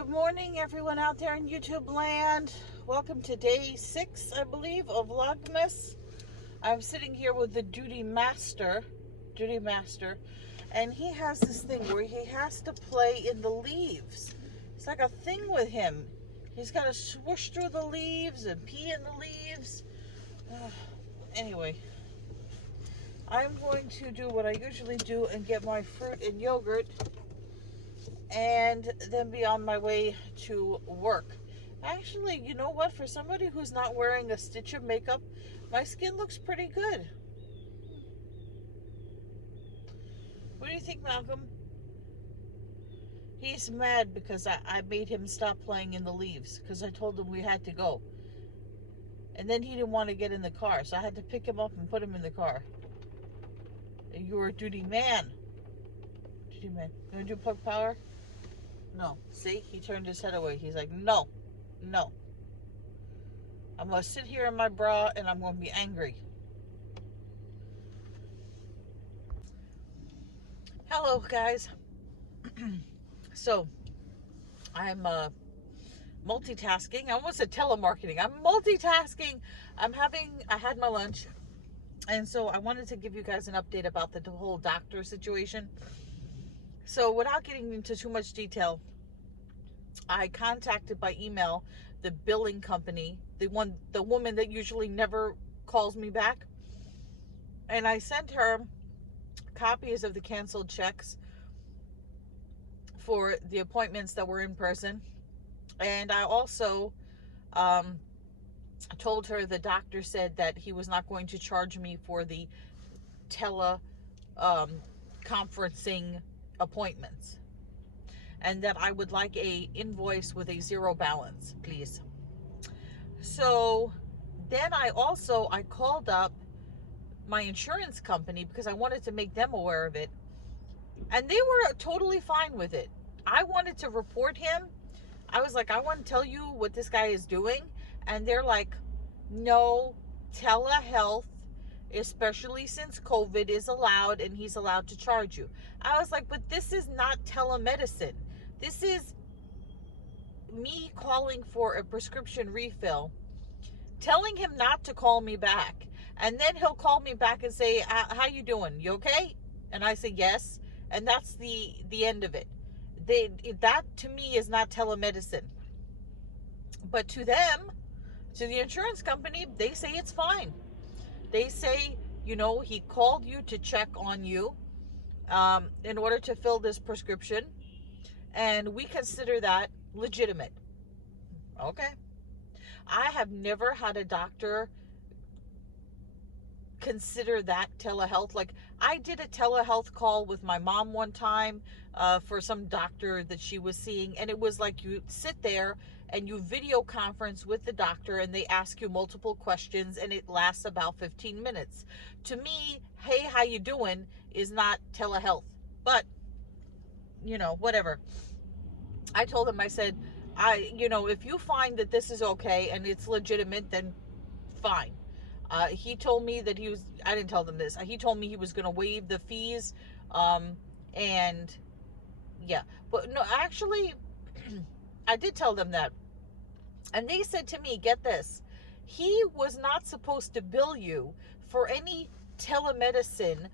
Good morning, everyone out there in YouTube land. Welcome to day 6, I believe, of Vlogmas. I'm sitting here with the duty master, and he has this thing where he has to play in the leaves. It's like a thing with him. He's got to swoosh through the leaves and pee in the leaves. Anyway, I'm going to do what I usually do and get my fruit and yogurt and then be on my way to work. Actually, you know what? For somebody who's not wearing a stitch of makeup, my skin looks pretty good. What do you think, Malcolm? He's mad because I made him stop playing in the leaves because I told him we had to go. And then he didn't want to get in the car, so I had to pick him up and put him in the car. You're a duty man. Duty man. You want to do plug power? No. See? He turned his head away. He's like, no. No. I'm going to sit here in my bra and I'm going to be angry. Hello, guys. So, I'm multitasking. I almost said telemarketing. I'm multitasking. I had my lunch. And so I wanted to give you guys an update about the whole doctor situation. So without getting into too much detail, I contacted by email the billing company, the woman that usually never calls me back. And I sent her copies of the canceled checks for the appointments that were in person. And I also told her the doctor said that he was not going to charge me for the conferencing appointments, and that I would like a invoice with a zero balance, please. So then I called up my insurance company because I wanted to make them aware of it, and they were totally fine with it. I wanted to report him. I was like, I want to tell you what this guy is doing, and they're like, no, telehealth, especially since COVID, is allowed and he's allowed to charge you. I was like, but this is not telemedicine. This is me calling for a prescription refill, telling him not to call me back, and then he'll call me back and say, how you doing? You okay? And I say, yes. And that's the end of it. That to me is not telemedicine. But to them, to the insurance company, they say it's fine. They say, he called you to check on you in order to fill this prescription, and we consider that legitimate. Okay. I have never had a doctor consider that telehealth. Like, I did a telehealth call with my mom one time for some doctor that she was seeing, and it was like you sit there and you video conference with the doctor and they ask you multiple questions and it lasts about 15 minutes. To me, hey, how you doing is not telehealth. But, whatever. I told him, I said, if you find that this is okay and it's legitimate, then fine. He told me that I didn't tell them this. He told me he was going to waive the fees. And yeah, but no, actually, I did tell them that. And they said to me, get this, he was not supposed to bill you for any telemedicine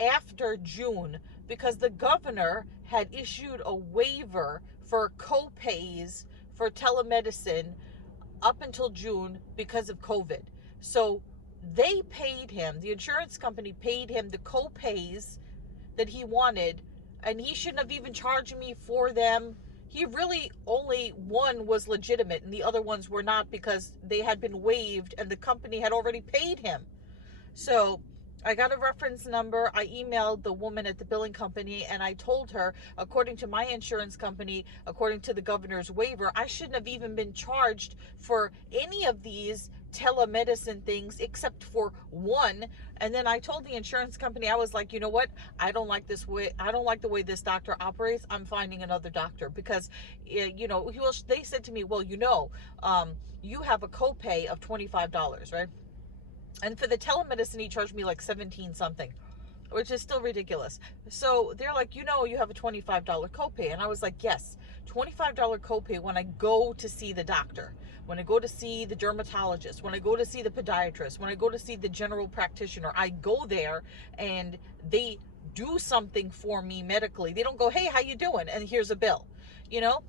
after June, because the governor had issued a waiver for co-pays for telemedicine up until June because of COVID. So they paid him, the insurance company paid him the co-pays that he wanted, and he shouldn't have even charged me for them. He really only one was legitimate and the other ones were not because they had been waived and the company had already paid him. So I got a reference number. I emailed the woman at the billing company and I told her, according to my insurance company, according to the governor's waiver, I shouldn't have even been charged for any of these telemedicine things except for one. And then I told the insurance company, I was like, you know what? I don't like the way this doctor operates. I'm finding another doctor because, they said to me, well, you have a copay of $25, right? And for the telemedicine, he charged me like 17 something, which is still ridiculous. So they're like, you have a $25 copay. And I was like, yes. $25 copay when I go to see the doctor, when I go to see the dermatologist, when I go to see the podiatrist, when I go to see the general practitioner. I go there and they do something for me medically. They don't go, hey, how you doing? And here's a bill, you know?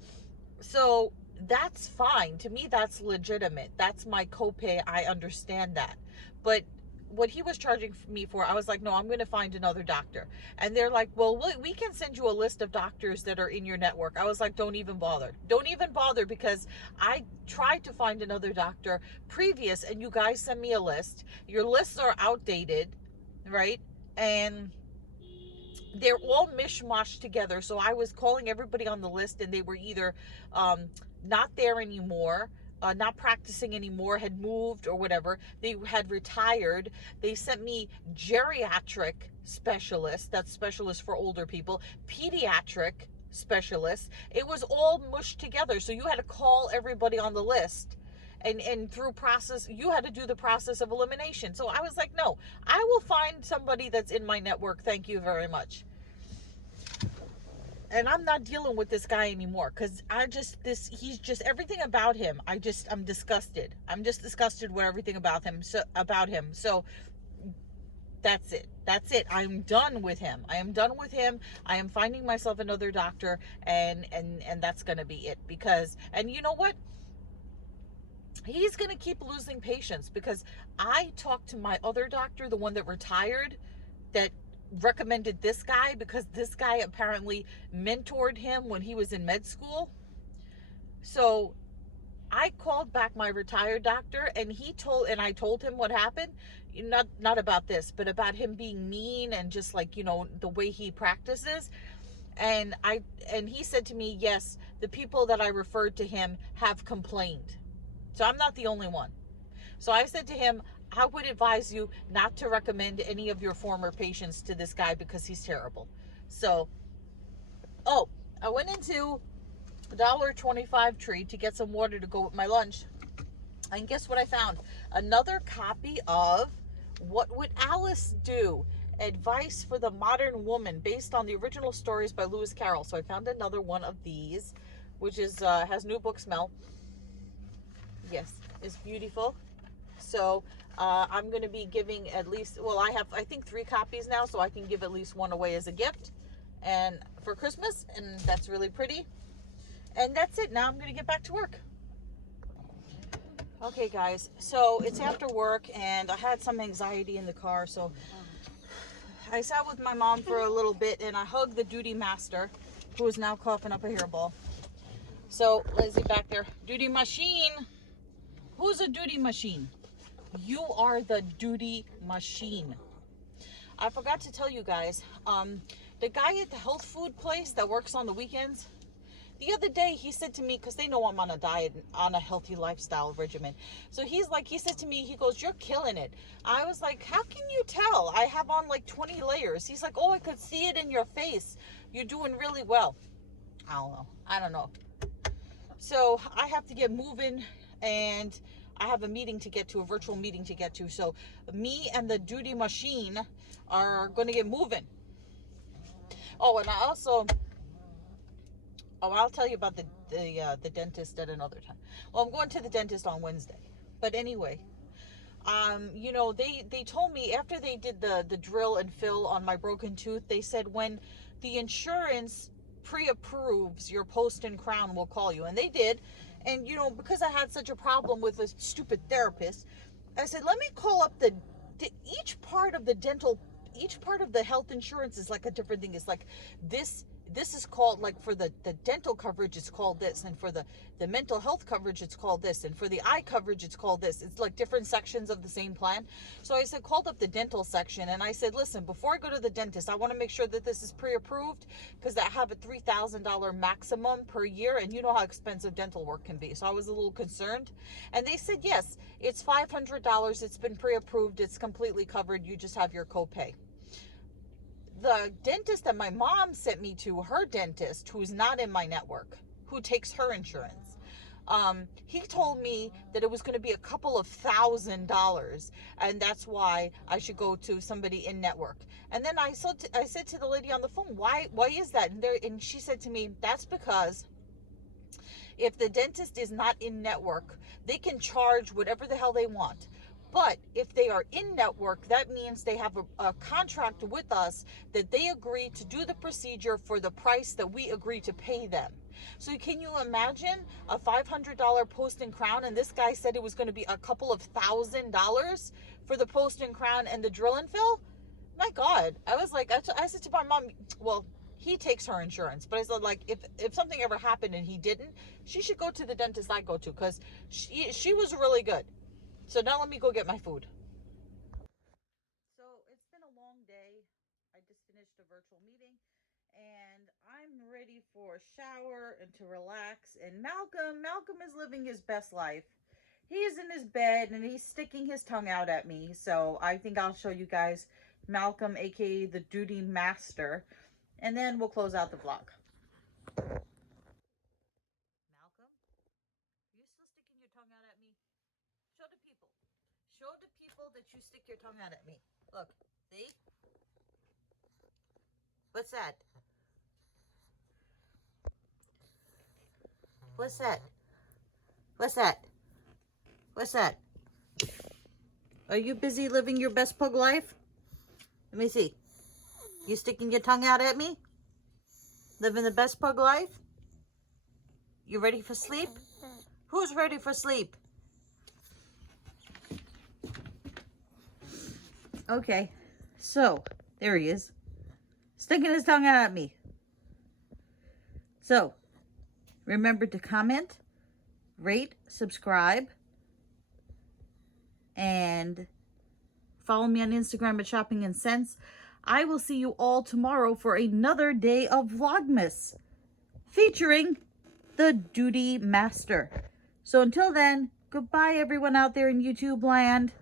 So that's fine. To me, that's legitimate. That's my copay. I understand that. But what he was charging me for, I was like, no, I'm going to find another doctor. And they're like, well, we can send you a list of doctors that are in your network. I was like, don't even bother. Don't even bother, because I tried to find another doctor previous and you guys send me a list. Your lists are outdated, right? And they're all mishmashed together. So I was calling everybody on the list and they were either not there anymore, not practicing anymore, had moved or whatever. They had retired. They sent me geriatric specialists, that's specialists for older people, pediatric specialists. It was all mushed together. So you had to call everybody on the list. And through process, you had to do the process of elimination. So I was like, no, I will find somebody that's in my network. Thank you very much. And I'm not dealing with this guy anymore, because he's just, everything about him, I'm disgusted. I'm just disgusted with everything about him. So that's it. I'm done with him. I am finding myself another doctor, and that's going to be it. Because, and you know what? He's going to keep losing patients, because I talked to my other doctor, the one that retired, that recommended this guy, because this guy apparently mentored him when he was in med school. So I called back my retired doctor, and I told him what happened. Not about this, but about him being mean and just like, the way he practices. And he said to me, yes, the people that I referred to him have complained. So I'm not the only one. So I said to him, I would advise you not to recommend any of your former patients to this guy, because he's terrible. So, I went into $1.25 Tree to get some water to go with my lunch. And guess what I found? Another copy of What Would Alice Do? Advice for the Modern Woman, based on the original stories by Lewis Carroll. So I found another one of these, which is has new book smell. Yes, it's beautiful. So I'm going to be giving at least, I think 3 copies now, so I can give at least one away as a gift and for Christmas, and that's really pretty. And that's it. Now I'm going to get back to work. Okay, guys, so it's after work, and I had some anxiety in the car, so I sat with my mom for a little bit, and I hugged the duty master, who is now coughing up a hairball. So, Lizzie back there, duty machine. Who's a duty machine? You are the duty machine. I forgot to tell you guys, the guy at the health food place that works on the weekends, the other day he said to me, because they know I'm on a diet, on a healthy lifestyle regimen. So he said to me, he goes, you're killing it. I was like, how can you tell? I have on like 20 layers. He's like, oh, I could see it in your face. You're doing really well. I don't know. So I have to get moving, and I have a meeting to get to, a virtual meeting to get to. So me and the duty machine are going to get moving. Oh, and I also, I'll tell you about the dentist at another time. Well, I'm going to the dentist on Wednesday. But anyway, they told me after they did the drill and fill on my broken tooth, they said when the insurance pre-approves your post and crown, will call you. And they did. And, because I had such a problem with a stupid therapist, I said, let me call up each part of the health insurance is like a different thing. It's like this is called, like for the dental coverage, it's called this. And for the mental health coverage, it's called this. And for the eye coverage, it's called this. It's like different sections of the same plan. So I said, called up the dental section. And I said, listen, before I go to the dentist, I want to make sure that this is pre-approved, because I have a $3,000 maximum per year. And you know how expensive dental work can be. So I was a little concerned. And they said, yes, it's $500. It's been pre-approved. It's completely covered. You just have your copay. The dentist that my mom sent me to, her dentist, who's not in my network, who takes her insurance, he told me that it was going to be a couple of $1,000, and that's why I should go to somebody in network. And then I said to the lady on the phone, why is that? And she said to me, that's because If the dentist is not in network, they can charge whatever the hell they want. But if they are in network, that means they have a contract with us that they agree to do the procedure for the price that we agree to pay them. So can you imagine a $500 post and crown, and this guy said it was going to be a couple of $1,000s for the post and crown and the drill and fill? My God, I was like, I said to my mom, well, he takes her insurance, but I said, like, if something ever happened and he didn't, she should go to the dentist I go to, because she was really good. So now let me go get my food. So it's been a long day. I just finished a virtual meeting, and I'm ready for a shower and to relax. And Malcolm is living his best life. He's in his bed and he's sticking his tongue out at me. So I think I'll show you guys Malcolm, aka the duty master, and then we'll close out the vlog. Malcolm, are you still sticking your tongue out at me? Show the people. Show the people that you stick your tongue out at me. Look, see? What's that? What's that? What's that? What's that? Are you busy living your best pug life? Let me see. You sticking your tongue out at me? Living the best pug life? You ready for sleep? Who's ready for sleep? Okay, so there he is, sticking his tongue out at me. So remember to comment, rate, subscribe, and follow me on Instagram at Shopping and Sense. I will see you all tomorrow for another day of Vlogmas featuring the Duty Master. So until then, goodbye everyone out there in YouTube land.